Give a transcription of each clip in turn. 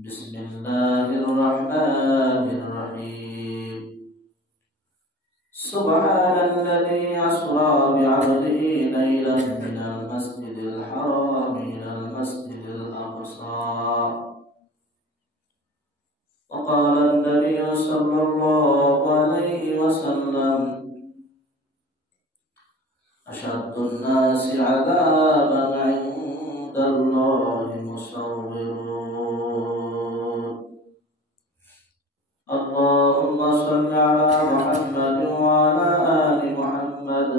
بسم الله الرحمن الرحيم سبحان الذي أسرى بعبده ليلا من المسجد الحرام إلى المسجد الأقصى وقال النبي صلى الله عليه وسلم أشد الناس عذابا عند الله مصورون اللهم صل على محمد وعلى آل محمد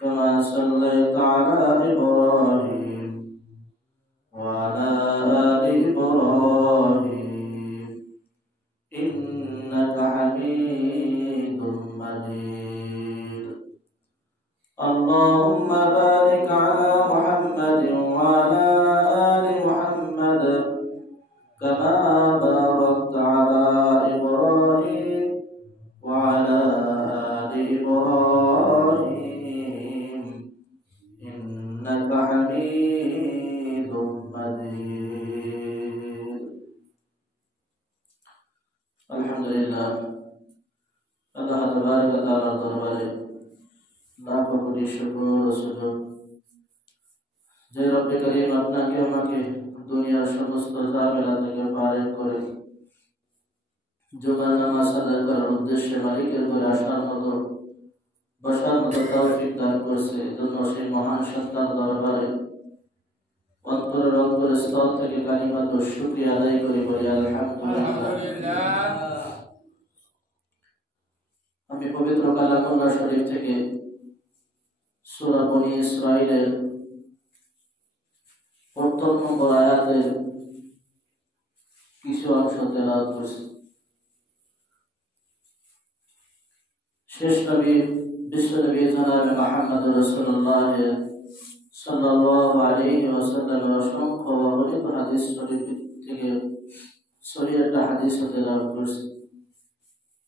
كما صليت على إبراهيم وعلى آل إبراهيم إنك حميد مجيد اللهم بارك على محمد وعلى آل محمد كما باركت على إبراهيم وعلى آل إبراهيم إنك حميد مجيد الحمد لله الله تبارك وتعالى দরবারে লাখো কোটি শুকর ও সুজুদ যে রব্বে করিম আপনাকে আমাকে দুনিয়ার সমস্ত ঝামেলা থেকে পার করে জুমার নামাজ আদায় করার উদ্দেশ্যে মালিকের ঘরে আসার মতো বসার মতো তৌফিক দান করছে এজন্য সেই মহান সত্তার দরবারে অন্তরের অন্তরস্থল থেকে কালিমাত শুকরিয়া আদায় করে বলি আলহামদুলিল্লাহ। আমি পবিত্র কালামুল্লাহ শরীফ থেকে সূরা বনী ইসরাঈলের প্রথম নম্বর আয়াতের কিছু অংশ তেলাওয়াত করছি। শেষ নবী বিশ্ব নবী জনাব মুহাম্মদ রাসূলুল্লাহ সাল্লাল্লাহু আলাইহি ওয়াসাল্লামের অসংখ্য অগণিত হাদিস শরীফ থেকে সহিহ একটা হাদিস তেলাওয়াত করছি।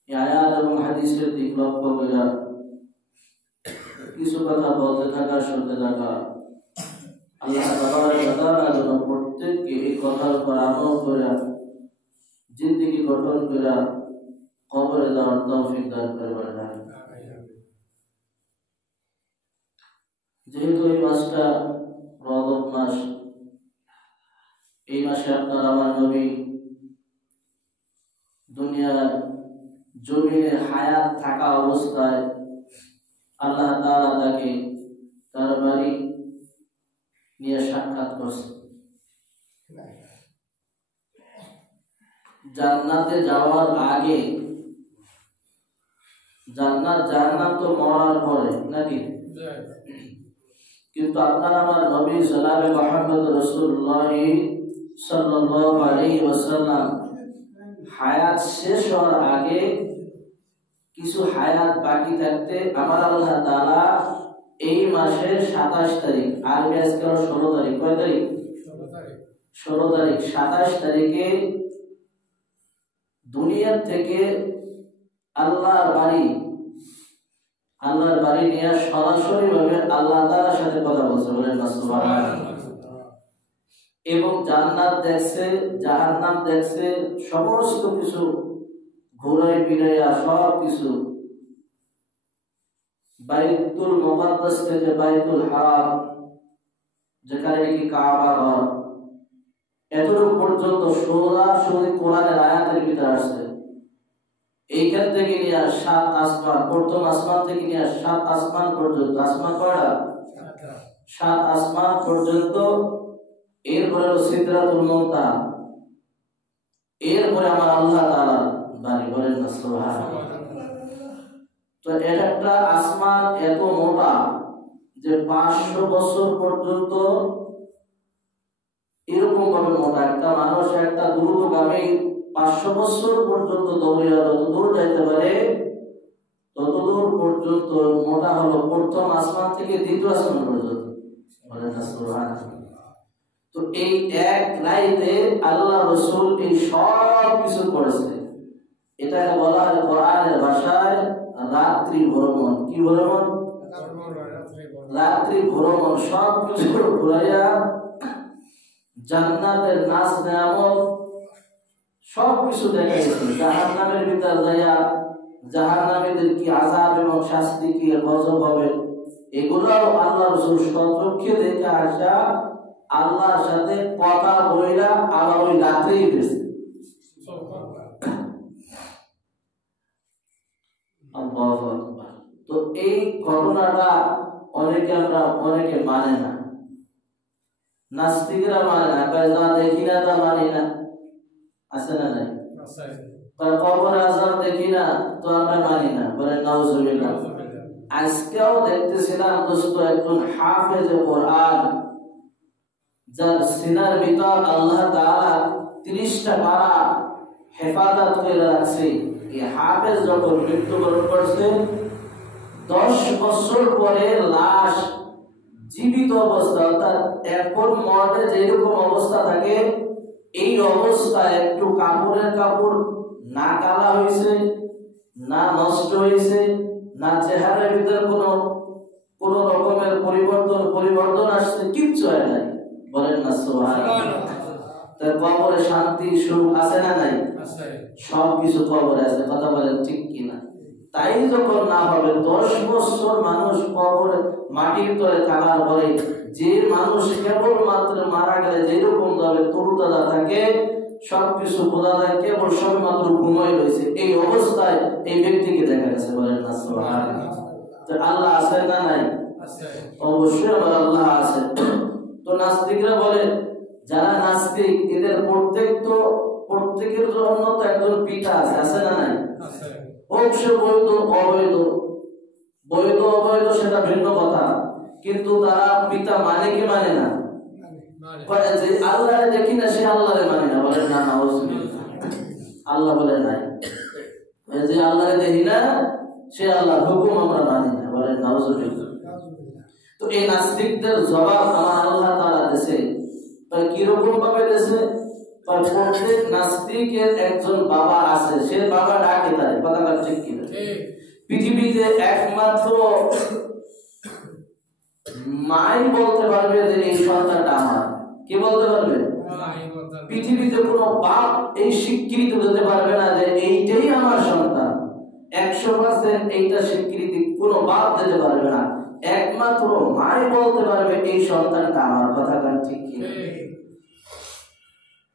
এই আয়াত এবং হাদিসের দিক লক্ষ্য করে কিছু কথা বলতে থাকা শুনতে থাকা আল্লাহ তাবারক ওয়া তাআলা যেন প্রত্যেককে এই কথার উপর আমল করে জিন্দেগি গঠন করে কবরে যাওয়ার তৌফিক দান করবেন। যেহেতু এই মাসটা রজব মাস, এই মাসে আপনার আমার নবী দুনিয়ার জমিনে হায়াত থাকা অবস্থায় আল্লাহ তাআলা তাকে তার বাড়ি নিয়ে সাক্ষাৎ করছে। জান্নাতে যাওয়ার আগে, জান্নাত জাহান্নাম তো মরার পরে নাকি, কিন্তু আপনার আমার নবী জনাবে মুহাম্মদ রাসূলুল্লাহ সাল্লাল্লাহু আলাইহি ওয়াসাল্লাম হায়াত শেষ হওয়ার আগে কিছু হায়াত বাকি থাকতে আমার আল্লাহ তাআলা এই মাসের 27 তারিখ, আরবি আজকে 16 তারিখ, কয় তারিখ? 16 তারিখ, 27 তারিখে দুনিয়া থেকে আল্লাহর বাড়ি নিয়ে সরাসরি ভাবে আল্লাহ তাআলার সাথে কথা বলছে, বলেন না সুবহানাল্লাহ। এবং জান্নাত দেখছে, জাহান্নাম দেখছে, সমস্ত কিছু ঘুরাই ফিরাইয়া সব কিছু বাইতুল মুকাদ্দাস থেকে বাইতুল হারাম, যেখানে নাকি কাবা ঘর, এতটুকু পর্যন্ত সরাসরি কোরআনের আয়াতের ভিতরে আসছে। এইখান থেকে নিয়ে 7 আসমান, প্রথম আসমান থেকে নিয়ে 7 আসমান পর্যন্ত, আসমান কয়টা? 7 আসমান পর্যন্ত। এরপরে সিদরাতুল মুনতাহা, এরপরে আমার আল্লাহ তাআলা বাড়ি, বলেন না সুবহানাল্লাহ। তো এটা একটা আসমান এত মোটা যে 500 বছর পর্যন্ত এরকম ভাবে মোটা একটা মানুষ, একটা দ্রুতগামী 500 বছর পর্যন্ত দৌড়িয়া যত দূর যাইতে পারে ততদূর পর্যন্ত মোটা হলো প্রথম আসমান থেকে দ্বিতীয় আসমান পর্যন্ত, বলেন না সুবহানাল্লাহ। তো এই এক রাইতে আল্লাহ রাসূল এই সব কিছু করেছে। এটাকে বলা হয় কোরআনের ভাষায় রাত্রি ভ্রমণ। কি ভ্রমণ? রাত্রি ভ্রমণ। সব কিছু ঘুরাইয়া জান্নাতের নাজ নেয়ামত সব কিছু দেখা গেছে। জাহান্নামের ভিতর যাইয়া জাহান্নামীদের কি আযাব এবং শাস্তি কি গজব হবে এগুলাও আল্লাহ রাসূল সচক্ষে দেখে আসা আল্লাহর সাথে কথা বইলা আবার ওই রাত্রেই গেছে। আল্লাহু আকবার। তো এই ঘটনাটা অনেকে মানে না, নাস্তিকরা মানে না, যা দেখি না তা মানি না, আছে না নাই? কবর আযাব দেখি না তো আমরা মানি না, বলেন নাউজুবিল্লাহ। আজকেও দেখতেছিলাম দোস্ত একজন হাফেজে কোরআন, যার সিনার ভিতর আল্লাহ তাআলা 30টা পারা হেফাজত করে রাখছে। এই হাফেজ যখন মৃত্যুবরণ করছে 10 বছর পরে লাশ জীবিত অবস্থা, অর্থাৎ এখন মর্গে যেরকম অবস্থা থাকে এই অবস্থায় একটু কাপড়ের কাপড় না কালা হয়েছে, না নষ্ট হয়েছে, না চেহারার ভিতরে কোনো রকমের পরিবর্তন আসছে, কিচ্ছু হয় নাই, বলেন না সুবহানাল্লাহ। তার কবরে শান্তি সুখ আছে না নাই? সব কিছু কবরে আছে, কথা বলেন ঠিক কিনা? তাই যখন না হবে 10 বছর মানুষ কবরে মাটির তলে থাকার পরে যে মানুষ কেবল মাত্র মারা গেলে যেরকম ভাবে তরুতাজা থাকে সবকিছু বোঝা যায়, কেবল সবে মাত্র ঘুমাই রয়েছে, এই অবস্থায় এই ব্যক্তিকে দেখা গেছে, বলেন না সুবহানাল্লাহ। তো আল্লাহ আছে না নাই? অবশ্যই আমার আল্লাহ আছে। তো নাস্তিকরা বলে, যারা নাস্তিক এদের প্রত্যেকের জন্য তো একজন পিতা আছে না নাই? অবশ্য বৈধ অবৈধ সেটা ভিন্ন কথা, কিন্তু তারা পিতা মানে কি মানে না? যে আল্লাহরে দেখি না সে আল্লাহরে মানে না, বলেন না নাউজুবিল্লাহ। আল্লাহ বলে নাই, যে আল্লাহরে দেখি না সে আল্লাহর হুকুম আমরা মানি না, বলেন নাউজুবিল্লাহ। তো এই নাস্তিকদের জবাব আমার আল্লাহ তাআলা দিয়েছে। কিরকম ভাবে দিয়েছে? প্রত্যেক নাস্তিকের একজন বাবা আছে, সে বাবা ডাকে তারে, কথা ঠিক কিনা? পৃথিবীতে একমাত্র মাই বলতে পারবে যে এই সন্তানটা আমার। কি বলতে পারবে? পৃথিবীতে কোনো বাপ এই স্বীকৃতি দিতে পারবে না যে এইটাই আমার সন্তান। 100% এইটা স্বীকৃতি কোনো বাপ দিতে পারবে না, একমাত্র মাই বলতে পারবে এই সন্তানটা আমার, কথা ঠিক কিনা?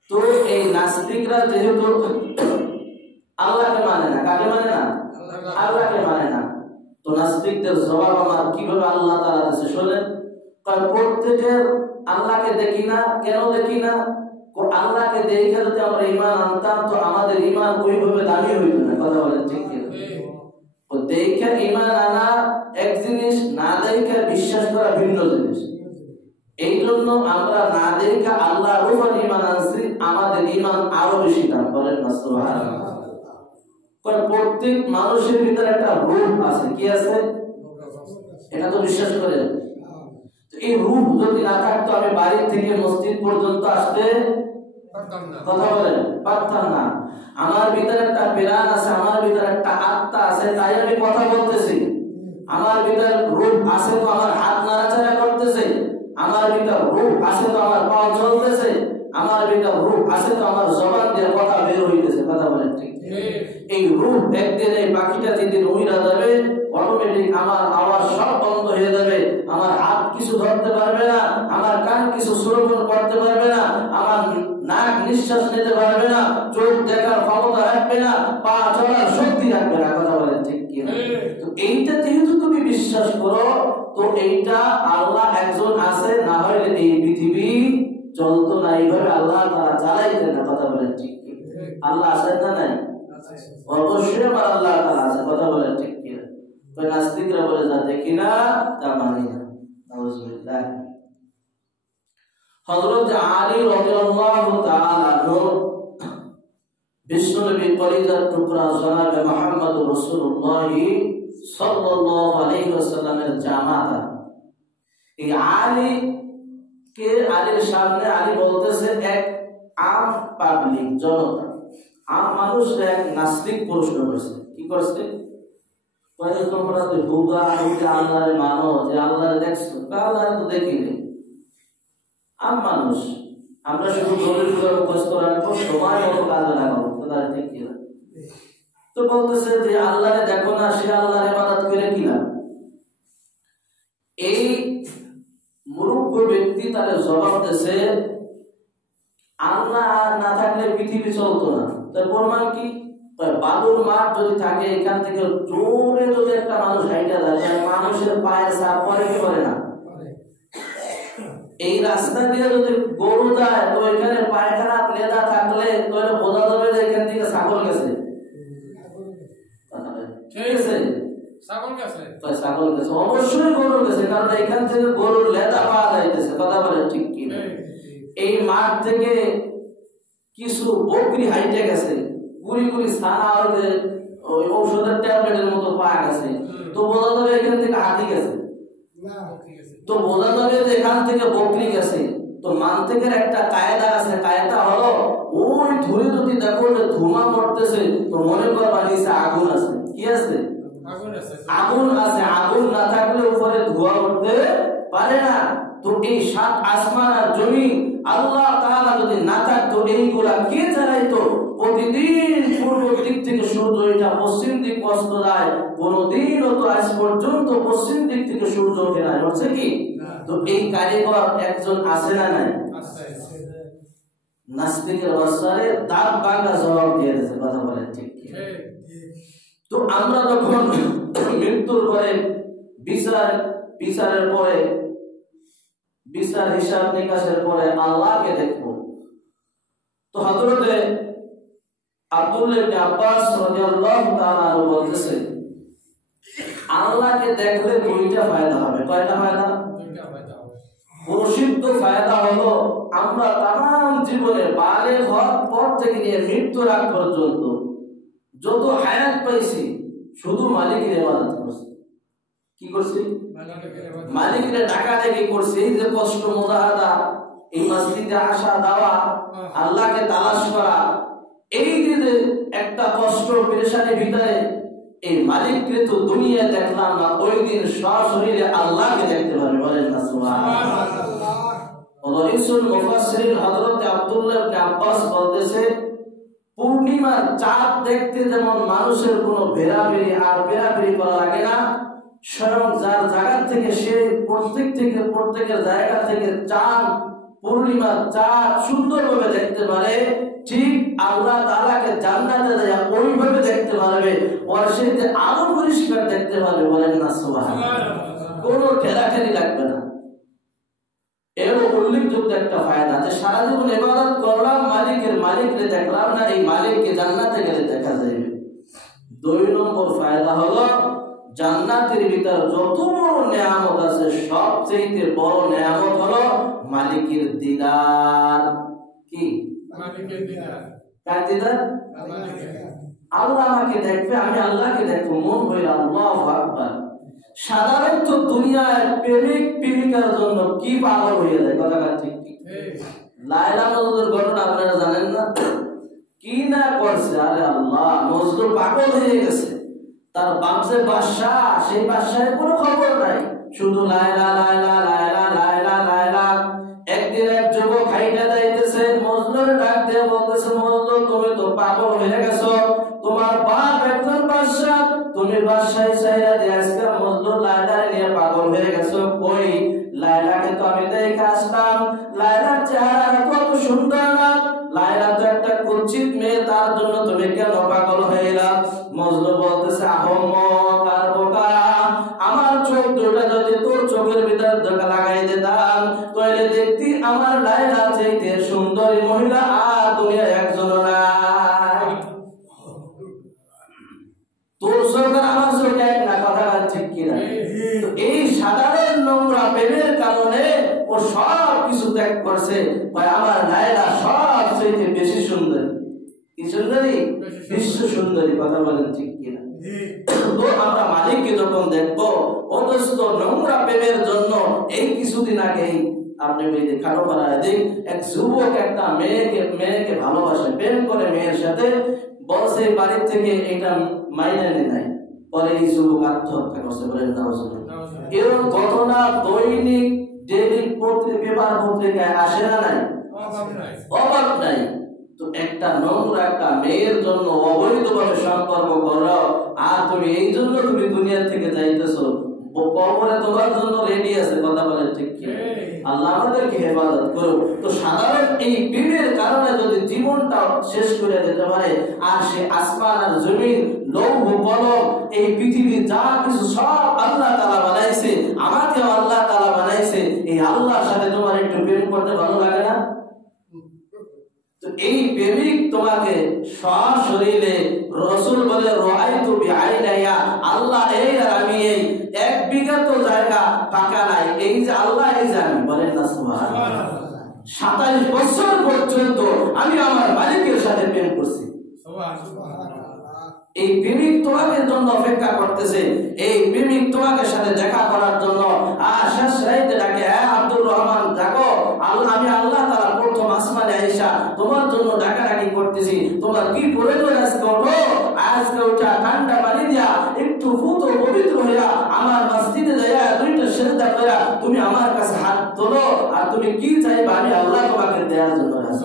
তো এই নাস্তিকরা যেহেতু আল্লাহকে মানে না, কাকে মানে না? আল্লাহকে মানে না। তো নাস্তিকদের জবাব আমার কিভাবে আল্লাহ তাআলা দিয়েছে শুনেন। প্রত্যেকের আল্লাহকে দেখি না, কেন দেখি না? আল্লাহকে দেখে যদি আমরা ঈমান আনতাম তো আমাদের ঈমান ওইভাবে দামি হইত না, কথা বলেন ঠিক কি? তো দেখে ঈমান আনা এক জিনিস, না দেখে বিশ্বাস করা ভিন্ন জিনিস। এই জন্য আমরা না দেখে আল্লাহর উপর ঈমান আনছি, আমাদের ঈমান আরো বেশি দাম, বলেন না সুবহানাল্লাহ। প্রত্যেক মানুষের ভিতরে একটা রূহ আছে, কি আছে? এটা তো বিশ্বাস করেন। এই রূহ যদি না থাকতো আমি বাড়ি থেকে মসজিদ পর্যন্ত আসতে কথা বলেন পারতাম না। আমার ভিতরে একটা প্রাণ আছে, আমার ভিতরে একটা আত্মা আছে, তাই আমি কথা বলতেছি। আমার ভিতরে রূহ আছে তো আমার হাত নাড়াচাড়া করতেছে, আমার ভিতর রূহ আছে তো আমার পা চলতেছে, আমার ভিতর রূহ আছে তো আমার জবান দিয়ে কথা বের হইতেছে, কথা বলেন ঠিক? এই রূহ একদিন এই পাখিটা যেদিন উড়া যাবে অটোমেটিক আমার আওয়াজ সব বন্ধ হয়ে যাবে, আমার হাত কিছু ধরতে পারবে না, আমার কান কিছু শ্রবণ করতে পারবে না, আমার নাক নিঃশ্বাস নিতে পারবে না, চোখ দেখার ক্ষমতা রাখবে না, পা চলার শক্তি রাখবে না, কথা বলেন ঠিক কি না? তো এইটা যেহেতু তুমি বিশ্বাস করো তো এইটা আল্লাহ একজন আছে, না হলে এই পৃথিবী চলতো না, এইভাবে আল্লাহ তাআলা চালাইতেন না, কথা বলেন ঠিক কি? আল্লাহ আছেন না নাই? অবশ্যই আমার আল্লাহ তাআলা আছে, কথা বলেন ঠিক কি না? তো নাস্তিকরা বলে যা দেখি না তা মানি না, নাউজুবিল্লাহ। হযরত আলী রাদিয়াল্লাহু তাআলা বিশ্বনবী কলিজার টুকরা জনাব মুহাম্মদ রাসূলুল্লাহ সাল্লাল্লাহু আলাইহি ওয়াসাল্লামের জামাতা। এই আলীর সামনে আলী বলতেছে এক আম পাবলিক জনতা, আম মানুষ এক নাস্তিক প্রশ্ন করেছে। কি করছে? তোমরা তো হুদা আল্লাহরে মানো, যে আল্লাহরে দেখছো? আল্লাহরে তো দেখিনি। আম মানুষ আমরা শুধু দলিলগুলো মুখস্থ রাখবো, সময় মতো কাজে লাগাবো, তার ঠিক কিনা? তো বলতেছে যে আল্লাহরে দেখো না, সে আল্লাহর ইবাদত করে কি লাভ? এই মূর্খ ব্যক্তি তার জবাব দিয়েছে, আল্লাহ না থাকলে পৃথিবী চলতো না। তার প্রমাণ কি? বালুর মাঠ যদি থাকে, এখান থেকে জোরে যদি একটা মানুষ হাইটা যায়, মানুষের পায়ের ছাপ পড়ে কি পড়ে না? এই রাস্তা দিয়ে যদি গরু যায়, তো এখানে পায়খানা লেদা থাকলে তাহলে বোঝা যাবে যে এখান থেকে ছাগল গেছে। ঠিক আছে, ছাগল গেছে, ছাগল গেছে, অবশ্যই গরু গেছে, কারণ এখান থেকে গরুর লেদা পাওয়া যাইতেছে। কথা বলে ঠিক কি? এই মাঠ থেকে কিছু বকরি হাইটে গেছে, কুড়ি কুড়ি ছানা হইতে ওই ঔষধের ট্যাবলেটের মতো পাওয়া গেছে, তো বোঝা যাবে এখান থেকে হাতি গেছে, তো বোঝা যাবে যে এখান থেকে বকরি গেছে। তো মানতেকের একটা কায়দা আছে, কায়দা হলো ওই ধরে যদি দেখো যে ধোঁয়া পড়তেছে, তো মনে করবা নিচে আগুন আছে। কি আছে? আগুন আছে। আগুন না থাকলে উপরে ধোঁয়া উঠতে পারে না। তো এই সাত আসমান আর জমিন আল্লাহ তাআলা যদি না থাকতো, এইগুলা কে চালাইতো? প্রতিদিন পূর্ব দিক থেকে সূর্য এটা পশ্চিম দিক অস্ত যায়, কোনদিনও তো আজ পর্যন্ত পশ্চিম দিক থেকে সূর্য ওঠে না। হচ্ছে কি? তো এই কারিগর একজন আছে না নাই? নাস্তিকের অবস্থায় দাঁত ভাঙা জবাব দিয়ে দিয়েছে। কথা বলেন ঠিক? তো আমরা যখন মৃত্যুর পরে বিচারের পরে বিচার হিসাব নিকাশের পরে আল্লাহকে দেখবো, তো হযরতে আব্দুল্লাহ ইবনে আব্বাস রাদিয়াল্লাহু তাআলা বলতেছে, আল্লাহকে দেখলে দুইটা ফায়দা হবে। কয়টা ফায়দা? দুইটা ফায়দা হবে। প্রসিদ্ধ ফায়দা হলো আমরা তাম জীবনে বালেগ হওয়ার পর থেকে নিয়ে মৃত্যুর আগ পর্যন্ত যত হায়াত পাইছি শুধু মালিকের ইবাদত করছি। কি করছি? মালিকের ডাকাডাকি করছি। এই যে কষ্ট মুজাহাদা, এই মসজিদে আসা যাওয়া, আল্লাহকে তালাশ করা, এই যে একটা কষ্ট পেরেশানির ভিতরে এই মালিককে তো দুনিয়া দেখলাম না, ওই দিন সশরীরে আল্লাহকে দেখতে পারবে। বলেন না সুবহানাল্লাহ। রাইসুল মুফাসসিরিন হযরত আব্দুল্লাহ ইবনে আব্বাস বলতেছে, পূর্ণিমার চাঁদ দেখতে যেমন মানুষের কোনো বেরাবেরি আর বেরাবেরি করা লাগে না, স্বয়ং যার জায়গা থেকে সে প্রত্যেকের জায়গা থেকে চাঁদ, পূর্ণিমার চাঁদ সুন্দরভাবে দেখতে পারে, ঠিক আল্লাহ তাআলাকে জান্নাতে যায় ওইভাবে দেখতে পারবে, ওর সাথে আরো পরিষ্কার দেখতে পারবে। বলেন না সুবহানাল্লাহ। কোনো ঠেলাঠেলি লাগবে না। এর উল্লেখযোগ্য একটা ফায়দা যে সারা জীবন ইবাদত করলাম, মালিককে দেখলাম না, এই মালিককে জান্নাতে গেলে দেখা যাবে। দুই নম্বর ফায়দা হলো জান্নাতের ভিতর যত বড় নিয়ামত আছে, সবচেয়ে বড় নিয়ামত হলো মালিকের দিদার। কি? মালিকের দিদার। কার দিদার? আল্লাহ আমাকে দেখবে, আমি আল্লাহকে দেখবো, মন হইল আল্লাহু আকবার। সাধারণত দুনিয়ায় প্রেমিক প্রেমিকার জন্য কি পাগল হয়ে যায়। কথা ঠিক? লায়লা মজনুর ঘটনা আপনারা জানেন না? কি না করছে, আরে আল্লাহ, মজনু পাগল হয়ে গেছে। তার বাপ যে বাদশাহ, সেই বাদশাহের কোনো খবর নাই, শুধু লায়লা লায়লা লায়লা লায়লা লায়লা। একদিন এক যুবক হাইটা যাইতেছে, মজনুর ডাক দিয়ে বলতেছে, মজনু তুমি তো পাগল হয়ে গেছো, তোমার বাপ একজন বাদশাহ, তুমি বাদশাহী চাইরা দিয়ে আজকে মজনু লায়লারে নিয়ে পাগল হয়ে গেছো। কই, লায়লাকে তো আমি দেখে আসলাম, লায়লার চেহারা কত সুন্দর না, লায়লা তো একটা কুচ্ছিত মেয়ে, তার জন্য তুমি কেন পাগল হয়ে গেলা? মজনু বলতেছে, আহম্মক আর বোকা, আমার চোখ দুটো যদি তোর চোখের ভিতর ধোকা লাগাই দিতাম, তাহলে দেখতি আমার লায়লা চাইতে সুন্দরী মহিলা আর দুনিয়ায় একজনও নাই। তোর চোখ আর আমার চোখ এক না। কথা ঠিক কিনা? এই সাধারণ নোংরা প্রেমের কারণে ও সব কিছু ত্যাগ করছে। আমার লায়লা সবচেয়ে বেশি সুন্দরী। কি সুন্দরী? বিশ্ব সুন্দরী। কথা বলেন ঠিক কিনা? তো আমরা মালিককে যখন দেখবো, অথচ নোংরা প্রেমের জন্য এই কিছুদিন আগেই আপনি খাটো পাড়ায় দিন, এক যুবক একটা মেয়েকে ভালোবাসে, প্রেম করে মেয়ের সাথে, বলছে বাড়ির থেকে এটা মাইনে নেয়, পরে এই যুবক আত্মহত্যা করছে। বলেন না? এরকম ঘটনা দৈনিক ডেইলি পেপার পত্রিকায় আসে না নাই? অভাব নাই। তো একটা নোংরা একটা মেয়ের জন্য অবৈধভাবে সম্পর্ক করো, আর তুমি এই জন্য তুমি দুনিয়া থেকে যাইতেছো, কবরে তোমার জন্য রেডি আছে। কথা বলে ঠিক কি? আল্লাহ আমাদেরকে হেফাজত করুন। তো সাধারণ এই প্রেমের কারণে যদি জীবনটা শেষ করে দিতে পারে, আর সে আসমান আর জমিন, লৌহ কলম, এই পৃথিবী যা কিছু সব আল্লাহ তাআলা বানাইছে, আমাকে আল্লাহ তাআলা বানাইছে, এই আল্লাহর সাথে তোমার একটু প্রেম করতে ভালো লাগে না? তো এই প্রেমিক তোমাকে সশরীরে, রাসূল বলে রাআইতু বিআইনায়া, আল্লাহ এই আর আমি এই, এক বিঘা তো জায়গা ফাঁকা নাই, এই যে আল্লাহ এই যে আমি, বলেন না সুবহানাল্লাহ। 27 বছর পর্যন্ত আমি আমার মালিকের সাথে প্রেম করছি। এই প্রেমিক তোমাকে জন্য অপেক্ষা করতেছে, এই প্রেমিক তোমাকে সাথে দেখা করার জন্য। আর শেষ রাইতে ডাকে, হ্যাঁ আব্দুর রহমান দেখো, আল্লাহ আমি আল্লাহ তাআলা প্রথম আসমানে আয়েশা তোমার জন্য ডাকাডাকি করতেছি, তোমার কি প্রয়োজন আজকে ওঠো, আজকে ওঠা ঠান্ডা পানি দিয়া একটু পুত পবিত্র হইয়া আমার মসজিদে যাইয়া দুইটা সিজদা কইরা তুমি আমার কাছে হাত তোলো, আর তুমি কি চাইবা আমি আল্লাহ তোমাকে দেওয়ার জন্য আছি।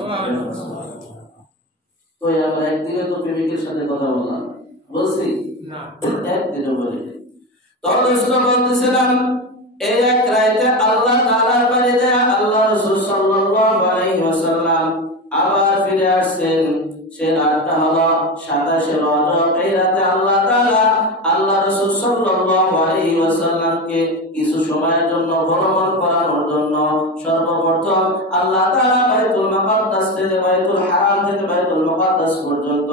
তো আমরা একদিনে তো প্রেমিকের সাথে কথা বললাম, বলছি না, একদিনে বলি। তো দোস্ত বলতেছিলাম, এই এক রাতে আল্লাহ তাআলার বাড়িতে আল্লাহ রাসূল সাল্লাল্লাহু আলাইহি ওয়াসাল্লাম আবার ফিরে আসছেন। সে রাতটা হলো 27 রজব। এই রাতে আল্লাহ তাআলা আল্লাহ রাসূল সাল্লাল্লাহু আলাইহি ওয়াসাল্লামকে কিছু সময়ের জন্য ভ্রমণ করানোর জন্য সর্বপ্রথম আল্লাহ তাআলা বাইতুল মুকাদ্দাস থেকে বাইতুল হারাম থেকে বাইতুল মুকাদ্দাস পর্যন্ত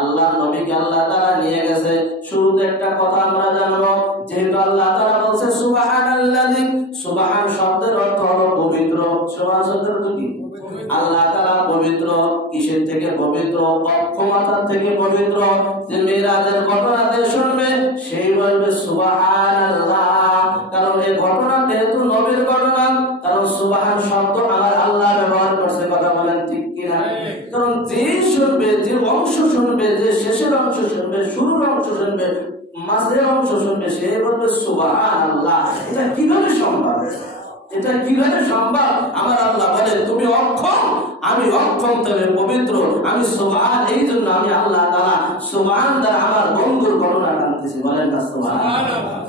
আল্লাহ নবীকে আল্লাহ তাআলা নিয়ে গেছে। শুরুতে একটা কথা আমরা জানবো, যেহেতু আল্লাহ তাআলা বলছে সুবহানাল্লাযী, সুবহান শব্দের অর্থ হলো পবিত্র। সুবহান শব্দের অর্থ কি? আল্লাহ তাআলা পবিত্র। কিসের থেকে পবিত্র? অক্ষমতা থেকে পবিত্র। যে মিরাজের ঘটনাতে শুনবে সেই বলবে সুবহানাল্লাহ, কারণ এই ঘটনা যেহেতু নবীর ঘটনা, কারণ সুবহান শব্দ আমার আল্লাহ ব্যবহার করছে। কথা বলেন ঠিক কিনা? কারণ যে শুনবে, যে অংশ শুনবে, যে শেষের অংশ শুনবে, শুরুর অংশ শুনবে, মাঝের অংশ শুনবে, সে বলবে সুবহানাল্লাহ। এটা কিভাবে সম্ভব? এটা কিভাবে সম্ভব? আমার আল্লাহ বলে তুমি অক্ষম, আমি অক্ষম তবে পবিত্র, আমি সুবহান, এই জন্য আমি আল্লাহ তাআলা সুবহান দ্বারা আমার বন্ধুর ঘটনা টানতেছি। বলেন না সুবহানাল্লাহ।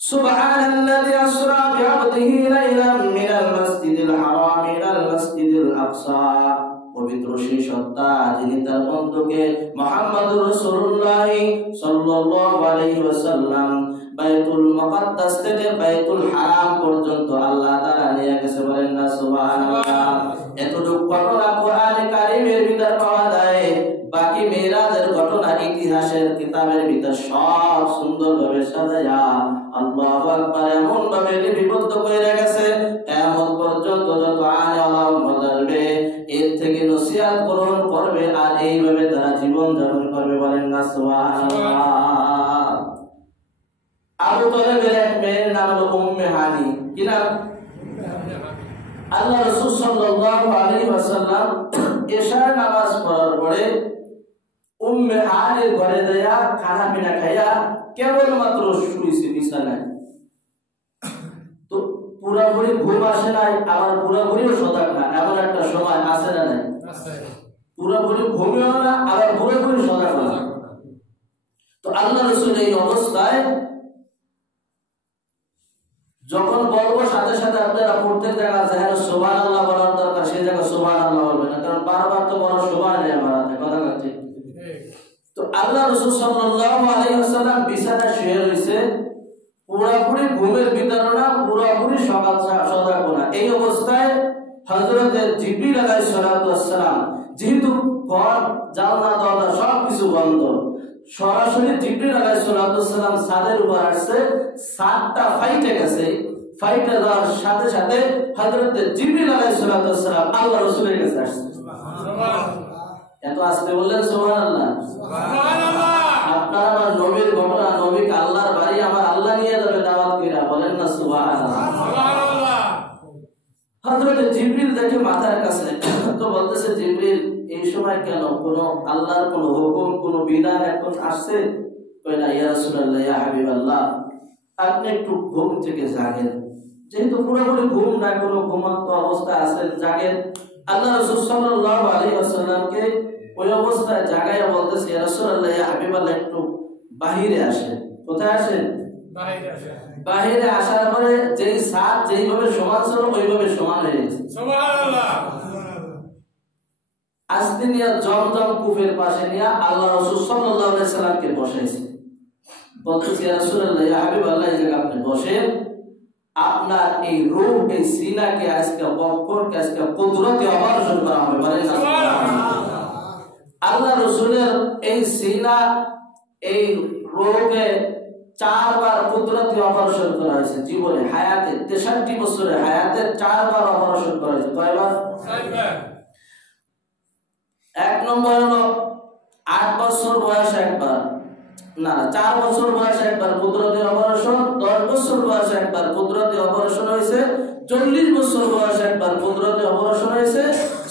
সুবহানাল্লাযী আসরা বিআবদিহি লাইলাম মিনাল মাসজিদিল হারাম ইলাল মাসজিদিল আকসা। পবিত্র সেই সত্তা যিনি তার বন্ধুকে মুহাম্মদুর রাসূলুল্লাহ সাল্লাল্লাহু আলাইহি ওয়াসাল্লাম বাইতুল মুকাদ্দাস থেকে বাইতুল হারাম পর্যন্ত আল্লাহ তাআলা নিয়ে গেছে। বলেন না সুবহানাল্লাহ। এতটুকু ঘটনা কোরআনে কারীমের ভিতর পাওয়া যায়, বাকি মিরাজের ঘটনা ইতিহাসের কিতাবের ভিতর সব সুন্দরভাবে সাজায়া আল্লাহু আকবার এমন ভাবে লিপিবদ্ধ করে গেছে, কিয়ামত পর্যন্ত যত আলেম উম্মত আসবে এর থেকে নসিহত গ্রহণ করবে আর এইভাবে তারা জীবন যাপন করবে। বলেন না সুবহানাল্লাহ। আবু তালেবের এক মেয়ের নাম হলো উম্মে হানি। কি নাম? আল্লাহ রাসূল সাল্লাল্লাহু আলাইহি ওয়াসাল্লাম এশার নামাজ পড়ার পরে উম্মে হানির ঘরে যায়া খানা পিনা খাইয়া কেবলমাত্র শুইছে বিছানায়। তো পুরাপুরি ঘুম আসে নাই, আবার পুরাপুরিও সজাগ না, এমন একটা সময় আছে না নাই? পুরাপুরি ঘুমিও না, আবার পুরাপুরি সজাগ না। তো আল্লাহ রাসূল এই অবস্থায় যখন বলবো সাথে সাথে আপনারা প্রত্যেক জায়গা যেখানে সুবহানাল্লাহ বলার দরকার সেই জায়গায় সুবহানাল্লাহ বলবেন না, কারণ বারবার তো বড় সুবহান নেই আমার হাতে। কথা বলতে তো আল্লাহ রাসূল সাল্লাল্লাহু আলাইহি ওয়াসাল্লাম বিছানায় শুয়ে রয়েছে, পুরোপুরি ঘুমের ভিতর না, পুরোপুরি সজাগ না। এই অবস্থায় হযরত জিবরিল আলাইহিস সালাম, যেহেতু ঘর জানলা দরজা সবকিছু বন্ধ, সরাসরি জিবরিল আলাইহিস সালাম ছাদের উপর আসছে। ছাদটা ফাইটে গেছে, ফাইটে যাওয়ার সাথে সাথে হযরত জিবরিল আলাইহিস সালাম আল্লাহ রাসূলের কাছে আসছে। এত আস্তে বললেন সুবহানাল্লাহ। আপনার আমার নবীর ঘটনা, নবীকে আল্লাহর বাড়ি আমার আল্লাহ নিয়ে যাবে দাওয়াত কইরা। বলেন না সুবহানাল্লাহ। হযরত জিবরিল দেখে মাথার কাছে, তো বলতেছে জিবরিল এই সময় কেন, কোন আল্লাহর কোন হুকুম কোন বিধান এখন আসছে? কই না ইয়া রাসূলুল্লাহ, ইয়া হাবিবাল্লাহ, আপনি একটু ঘুম থেকে জাগেন, যেহেতু পুরোপুরি ঘুম না, কোনো ঘুমন্ত অবস্থা আছেন, জাগেন। আল্লাহ রাসূল সাল্লাল্লাহু আলাইহি ওয়াসাল্লামকে ওই অবস্থায় জাগায়া বলতেছে, ইয়া রাসূলুল্লাহ, ইয়া হাবিবাল্লাহ, একটু বাহিরে আসেন। কোথায় আসেন? বাহিরে আসেন। বাহিরে আসার পরে যেই সাত যেইভাবে সমান ছিল ওইভাবে সমান হয়ে গেছে। সুবহানাল্লাহ। আস্তে নিয়ে জমজম কূপের পাশে নিয়ে আল্লাহ রাসূল সাল্লাল্লাহু আলাইহি ওয়াসাল্লামকে বসাইছে। বলতেছে, ইয়া রাসূলুল্লাহ, ইয়া হাবিবাল্লাহ, এই জায়গায় আপনি বসেন। আপনার এই রূহ, এই সিনাকে আজকে বক্করকে আজকে কুদরতে অপারেশন করা হবে। বলেন সুবহানাল্লাহ। আল্লাহ রাসূলের এই সিনা, এই রূহকে 4 বার কুদরতে অপারেশন করা হয়েছে জীবনে, হায়াতে 63 বছরের হায়াতে 4 বার অপারেশন করা হয়েছে। কয়বার? 4 বার। এক নম্বর হলো 8 বছর বয়সে একবার, না 4 বছর বয়সে একবার কুদরতি অপারেশন, 10 বছর বয়সে একবার কুদরতি অপারেশন হয়েছে, 40 বছর বয়সে একবার কুদরতি অপারেশন হয়েছে,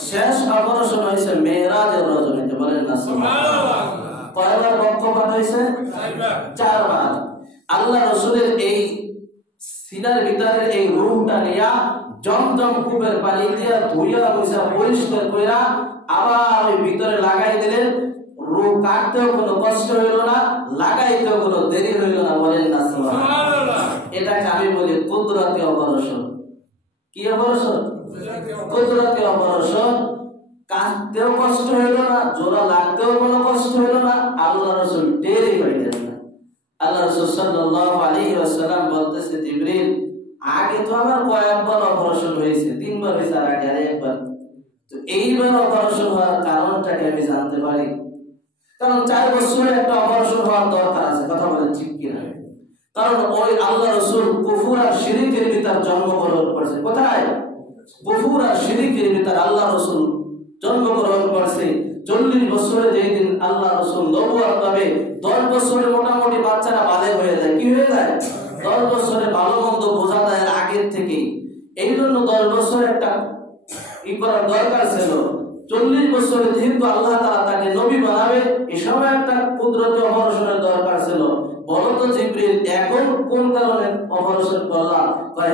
শেষ অপারেশন হয়েছে মেরাজের রজনীতে। বলেন না সুবহানাল্লাহ। কয়বার বক্ষপাত হয়েছে? 4 বার। আল্লাহ রাসূলের এই সিনার ভিতরে এই রূহটা নিয়া জমজম কূপের পানি দিয়া ধুইয়া মুছা পরিষ্কার কইরা আবার ওই ভিতরে লাগাই দিলেন। রূহ কাটতেও কোনো কষ্ট হইল না, লাগাইতেও কোনো দেরি হইল না। বলেন না সুবহানাল্লাহ। এটাকে আমি বলি কুদরতি অপারেশন। কি অপারেশন? কুদরতি অপারেশন। কাটতেও কষ্ট হইল না, জোড়া লাগতেও কোনো কষ্ট হইল না, আল্লাহ রাসূল টেরই পাইলেন না। আল্লাহ রাসূল সাল্লাল্লাহু আলাইহি ওয়াসাল্লাম বলতেছে, জিবরিল, আগে তো আমার কয়েকবার অপারেশন হয়েছে, 3 বার হয়েছে, আর আগে একবার। তো এইবার অপারেশন হওয়ার কারণটাকে আমি জানতে পারি? কারণ 4 বছরে একটা অপারেশন হওয়ার দরকার আছে। কথা বলেন ঠিক কিনা? কারণ ওই আল্লাহ রাসূল কুফর আর শিরকের ভিতর জন্মগ্রহণ করেছে। কোথায়? কুফর আর শিরকের ভিতর আল্লাহ রাসূল জন্মগ্রহণ করেছে। 40 বছরে যেই দিন আল্লাহ রাসূল নবুয়ত পাবে, 10 বছরে মোটামুটি বাচ্চারা বালেগ হয়ে যায়। কি হয়ে যায়? 10 বছরে ভালো মন্দ বোঝা যায় আগের থেকে। এই জন্য 10 বছর একটা ই করার দরকার ছিল। 40 বছরে যেহেতু আল্লাহ তাআলা তাকে নবী বানাবে, এই সময় একটা কুদরতি অপারেশনের দরকার ছিল। বলো তো জিবরিল, এখন কোন কারণে অপারেশন করলাম?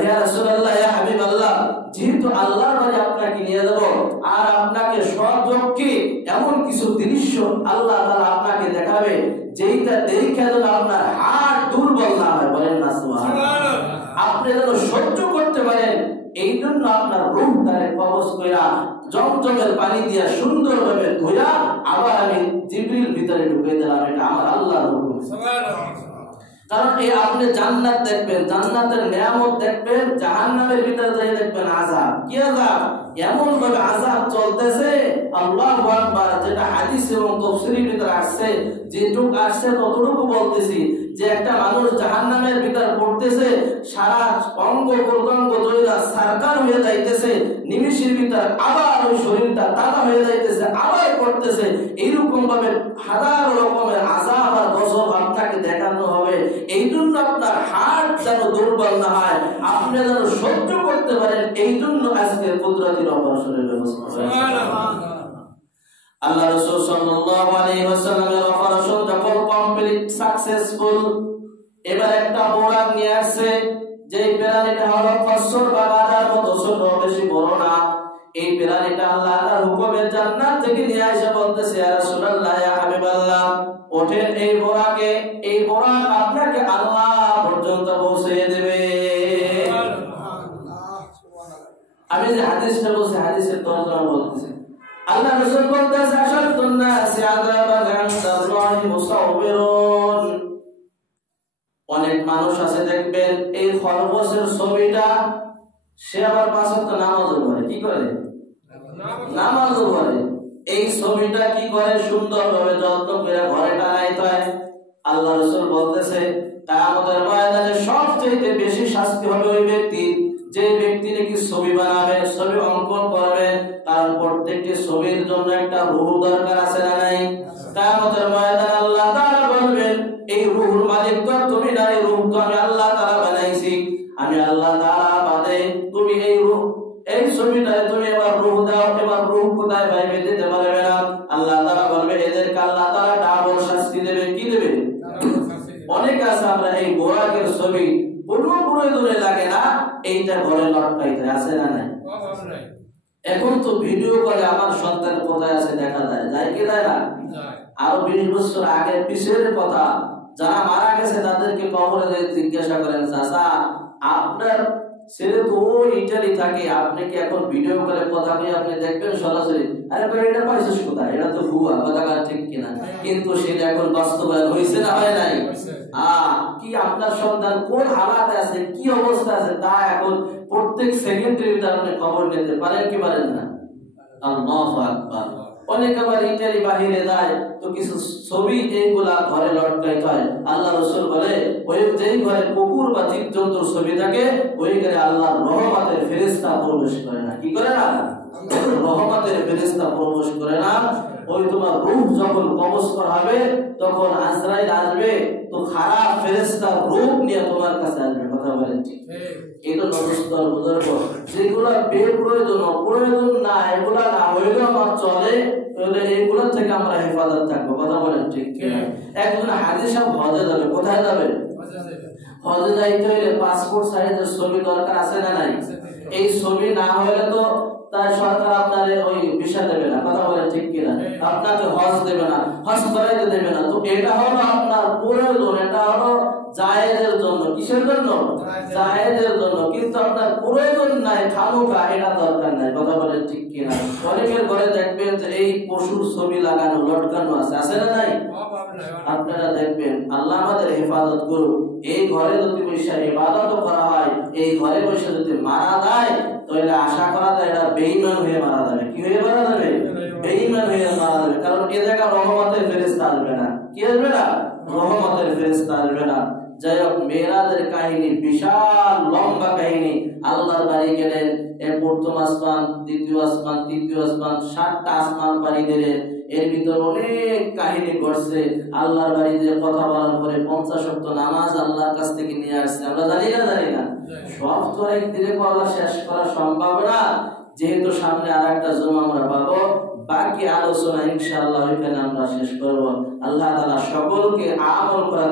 ইয়া রাসূলুল্লাহ, ইয়া হাবিবাল্লাহ, যেহেতু আল্লাহর বাড়ি আপনাকে নিয়ে যাব, আর আপনাকে স্বচক্ষে এমন কিছু দৃশ্য আল্লাহ তাআলা আপনাকে দেখাবে যেইটা দেখে যেন আপনার হাড় দুর্বল না হয়। বলেন না সুবহানাল্লাহ। আপনি যেন সহ্য করতে পারেন, এই জন্য আপনার রূহটারে কবজ কইরা জমজমের পানি দিয়া সুন্দরভাবে ধুইয়া আবার আমি জিবরিল ভিতরে ঢুকে দিলাম। এটা আমার আল্লাহর হুকুম। সুবহানাল্লাহ। কারণ এই আপনি জান্নাত দেখবেন, জান্নাতের নিয়ামত দেখবেন, জাহান্নামের ভিতরে যাই দেখবেন আযাব। কি আযাব? এমন ভাবে আযাব চলতেছে, আল্লাহু আকবার, যেটা হাদিস এবং তাফসীরের ভিতরে আসছে, যেটুকু আসছে ততটুকু বলতেছি, যে একটা মানুষ জাহান্নামের ভিতর পড়তেছে, সারা অঙ্গ প্রত্যঙ্গ জয়লা সারকার হয়ে যাইতেছে, নিমিষের ভিতর আবার ওই শরীরটা তাজা হয়ে যাইতেছে, আবার পড়তেছে। এইরকম ভাবে হাজার রকমের আযাব আর গজব আপনাকে দেখানো হবে। এই জন্য আপনার হাড় যেন দুর্বল না হয়, আপনি যেন সহ্য করতে পারেন, এই জন্য আজকে কুদরতি অপারেশনের ব্যবস্থা। আল্লাহ রাসূল সাল্লাল্লাহু আলাইহি ওয়াসাল্লামের অপারেশন যখন কমপ্লিট সাকসেসফুল, এবার একটা বোরাক নিয়ে আসছে, যে প্রাণীটা হলো খচ্চর বা গাধার মতো ছোট, বেশি বড় না। এই প্রাণীটা আল্লাহর হুকুমে জান্নাত থেকে নিয়ে এসে বলতেছে, ইয়া রাসূলুল্লাহ, ইয়া হাবিবাল্লাহ, ওঠেন এই বোরাকে, এই বোরাক আপনাকে আল্লাহ পর্যন্ত পৌঁছে দেবে। আমি যে হাদিসটা বলছি, হাদিসের তর্জমা বলতেছি। আল্লাহ রাসূল বলতেছে, আশাদুন নাসি আযাবান ইনদাল্লাহি মুসাউবিরুন। অনেক মানুষ আছে দেখবেন, এই খরগোশের ছবিটা সে আবার 5 ওয়াক্ত নামাজও পড়ে। কি করে? নামাজও পড়ে। এই ছবিটা কি করে? সুন্দরভাবে যত্ন করে ঘরে টাঙাইতে হয়। আল্লাহ রাসূল বলতেছে, কিয়ামতের ময়দানে সবচেয়ে বেশি শাস্তি হবে ওই ব্যক্তি, যে ব্যক্তি নাকি ছবি বানাবে, ছবি অঙ্কন করবে, কারণ প্রত্যেকটি ছবির জন্য একটা রূহ দরকার আছে না নাই? কিয়ামতের ময়দানে আল্লাহ তাআলা বলবেন, এই রূহের মালিক তো তুমি না, এই রূহ তো আমি আল্লাহ তাআলা বানাইছি, আমি আল্লাহ তাআলা বাদে তুমি এই রূহ, এই ছবিটায় তুমি এবার রূহ দাও। এবার রূহ কোথায় ভাইবে দিতে পারবে না। আল্লাহ তাআলা বলবে, এদেরকে আল্লাহ তাআলা ডাবল শাস্তি দেবে। কি দেবে? অনেক আছে আমরা এই বোরাকের ছবি পুরোপুরি দূরে লাগে না, এইটা ঘরে লটকাইতে আছে না নাই? এখন তো ভিডিও কলে আমার সন্তান কোথায় আছে দেখা যায়, যায় কি যায় না? আরো 20 বছর আগে পিছের কথা, যারা মারা গেছে তাদেরকে কবরে জিজ্ঞাসা করেন, চাচা আপনার ছেলে তো ইটালি থাকে, আপনি কি এখন ভিডিও করে কথা বলে আপনি দেখবেন সরাসরি? আরে ভাই এটা পাইছিস কোথায়? এটা তো ভুয়া কথা, ঠিক কিনা? কিন্তু সেটা এখন বাস্তবায়ন হয়েছে না হয় নাই? কি আপনার সন্তান কোন হালাতে আছে, কি অবস্থা আছে, তা এখন প্রত্যেক সেকেন্ডের আপনি খবর নিতে পারেন কি পারেন না? আল্লাহু আকবার। অনেক আবার ইটালি বাহিরে যায় তো কিছু ছবি এইগুলা ঘরে লটকাইতে হয়। আল্লাহ রাসূল বলে ওই যেই ঘরে কুকুর বা জীবজন্তুর ছবি থাকে ওই ঘরে আল্লাহর রহমতের ফেরেশতা প্রবেশ করে না। কি করে না? রহমতের ফেরেশতা প্রবেশ করে না। ওই তোমার রূহ যখন কবজ করা হবে তখন আজরাইল আসবে, তো খারাপ ফেরেশতা রূহ নিয়ে তোমার কাছে আসবে। কথা বলেন ঠিক? এটা নমস্কার বুঝাবো, যেগুলা বেপ্রয়োজন প্রয়োজন না এগুলা না হইলেও আমার চলে, এইগুলা থেকে আমরা হেফাজত থাকবো। কথা বলেন ঠিক কিনা? একজন হাজী সাহেব হজে যাবে, কোথায় যাবে? হজে যাইতে হইলে পাসপোর্ট সাইজের ছবি দরকার আছে না নাই? এই ছবি না হলে তো তাই সরকার আপনার ওই ভিসা দেবে না। কথা বলেন ঠিক কিনা? আপনাকে হজ দেবে না, হজ করাইতে দেবে না। তো এটা হলো আপনার প্রয়োজন, এটা হলো জায়েজের জন্য। কিসের জন্য? জায়েজের জন্য। কিন্তু আপনার প্রয়োজন নাই, খামোখা এটা দরকার নাই। কথা বলেন ঠিক কিনা? অনেকের ঘরে দেখবেন যে এই পশুর ছবি লাগানো লটকানো আছে, আছে না নাই? আপনারা দেখবেন। আল্লাহ আমাদের হেফাজত করুন। এই ঘরে যদি বসে ইবাদত করা হয়, এই ঘরে বসে যদি মারা যায় তাহলে আশা করা যায় এটা বেঈমান হয়ে মারা যাবে। কি হয়ে মারা যাবে? বেঈমান হয়ে মারা যাবে। কারণ এ জায়গা রহমতের ফেরেশতা আসবে না। কি আসবে না? রহমতের ফেরেশতা আসবে না। যাই হোক, মেরাজের কাহিনী বিশাল লম্বা কাহিনী। আল্লাহর বাড়ি গেলেন, এর প্রথম আসমান, দ্বিতীয় আসমান, তৃতীয় আসমান, 7টা আসমান পাড়ি দিলেন। এর ভিতর অনেক কাহিনী ঘটছে। আল্লাহর বাড়িতে কথা বলার পরে 50 ওয়াক্ত নামাজ আল্লাহর কাছ থেকে নিয়ে আসছে। আমরা জানি না? জানি না। সব তো একদিনে পড়া শেষ করা সম্ভব না, যেহেতু সামনে আরেকটা জুমা আমরা পাবো। বাকি আলোচনা ইনশাআল্লাহ ওইখানে আমরা শেষ করব। আল্লাহ তাআলা সকলকে আমল করার